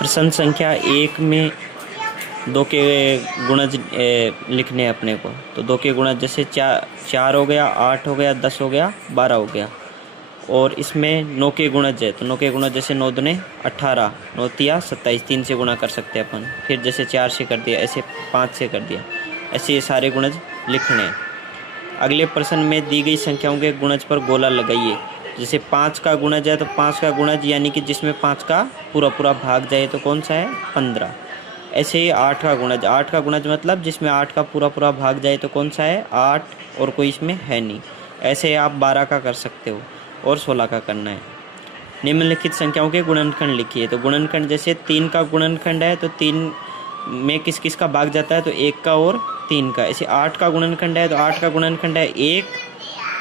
प्रश्न संख्या 1 में दो के गुणज लिखने हैं अपने को। तो दो के गुणज जैसे 4 हो गया, 8 हो गया, 10 हो गया, 12 हो गया। और इसमें 9 के गुणज है, तो 9 के गुणज जैसे 9 दूने 18, 9 तिया 27, 3 से गुणा कर सकते हैं अपन। फिर जैसे 4 से कर दिया, ऐसे 5 से कर दिया, ऐसे ये सारे गुणज लिखने हैं। अगले प्रश्न में दी गई संख्याओं के गुणज पर गोला लगाइए। जैसे 5 का गुणज है तो 5 का गुणज यानी कि जिसमें 5 का पूरा पूरा भाग जाए तो कौन सा है? 15। ऐसे ही 8 का गुणज, 8 का गुणज मतलब जिसमें 8 का पूरा पूरा भाग जाए तो कौन सा है? 8, और कोई इसमें है नहीं। ऐसे आप 12 का कर सकते हो और 16 का करना है। निम्नलिखित संख्याओं के गुणनखंड लिखिए। तो गुणनखंड जैसे 3 का गुणनखंड है तो 3 में किस किस का भाग जाता है? तो 1 का और 3 का। ऐसे 8 का गुणनखंड है तो 8 का गुणनखंड है 1,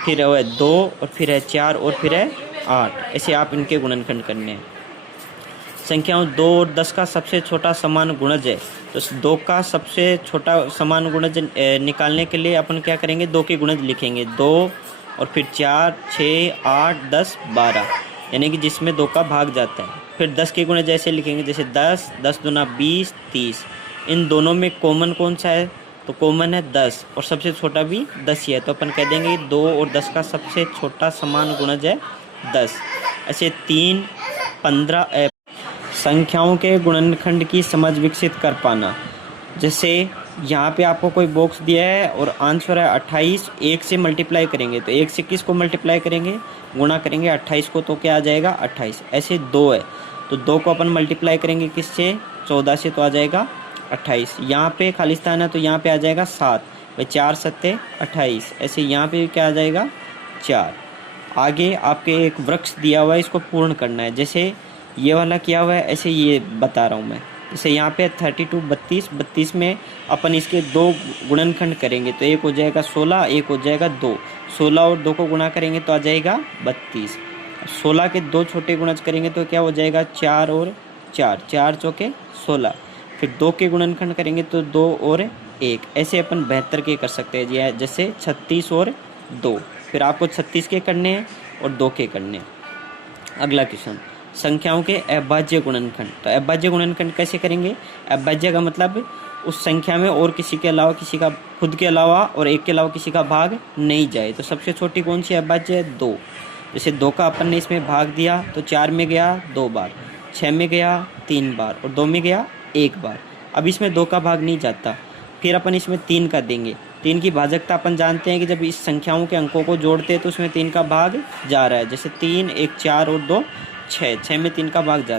फिर है 2, और फिर है 4, और फिर है 8। ऐसे आप इनके गुणनखंड करने हैं। संख्याओं 2 और 10 का सबसे छोटा समान गुणज है। तो 2 का सबसे छोटा समान गुणज निकालने के लिए अपन क्या करेंगे? 2 के गुणज लिखेंगे, 2 और फिर 4, 6, 8, 10, 12, यानी कि जिसमें 2 का भाग जाता है। फिर 10 के गुणज ऐसे लिखेंगे जैसे 10, 10 दूना 20, 30। इन दोनों में कॉमन कौन सा है? तो कॉमन है 10, और सबसे छोटा भी 10 ही है। तो अपन कह देंगे 2 और 10 का सबसे छोटा समान गुणज है 10। ऐसे 3, 15। संख्याओं के गुणनखंड की समझ विकसित कर पाना। जैसे यहाँ पे आपको कोई बॉक्स दिया है और आंसर है 28, 1 से मल्टीप्लाई करेंगे तो 1 से किस को मल्टीप्लाई करेंगे? गुणा करेंगे 28 को, तो क्या आ जाएगा? 28। ऐसे 2 है तो 2 को अपन मल्टीप्लाई करेंगे किससे? 14 से, तो आ जाएगा 28। यहाँ पे खाली स्थान है तो यहाँ पे आ जाएगा 7, भाई 4 सत्ते 28। ऐसे यहाँ पे क्या आ जाएगा? 4। आगे आपके एक वृक्ष दिया हुआ है, इसको पूर्ण करना है। जैसे ये वाला किया हुआ है, ऐसे ये बता रहा हूँ मैं। जैसे यहाँ पे 32, 32, 32 में अपन इसके 2 गुणनखंड करेंगे तो एक हो जाएगा 16, एक हो जाएगा 2। 16 और 2 को गुणा करेंगे तो आ जाएगा 32। 16 के 2 छोटे गुणज करेंगे तो क्या हो जाएगा? 4 और 4, 4 चौके 16। फिर 2 के गुणनखंड करेंगे तो 2 और 1। ऐसे अपन 72 के कर सकते हैं। जैसे 36 और 2। फिर आपको 36 के करने हैं और 2 के करने हैं। अगला क्वेश्चन, संख्याओं के अभाज्य गुणनखंड। तो अभाज्य गुणनखंड कैसे करेंगे? अभाज्य का मतलब उस संख्या में और किसी के अलावा, किसी का खुद के अलावा और एक के अलावा किसी का भाग नहीं जाए। तो सबसे छोटी कौन सी अभाज्य है? 2। जैसे 2 का अपन ने इसमें भाग दिया तो 4 में गया 2 बार, 6 में गया 3 बार, और 2 में गया 1 बार। अब इसमें 2 का भाग नहीं जाता, फिर अपन इसमें 3 का देंगे। 3 की भाजकता अपन जानते हैं कि जब इस संख्याओं के अंकों को जोड़ते हैं तो उसमें 3 का भाग जा रहा है। जैसे 3, 1 4 और 2 6, 6 में 3 का भाग जाता है।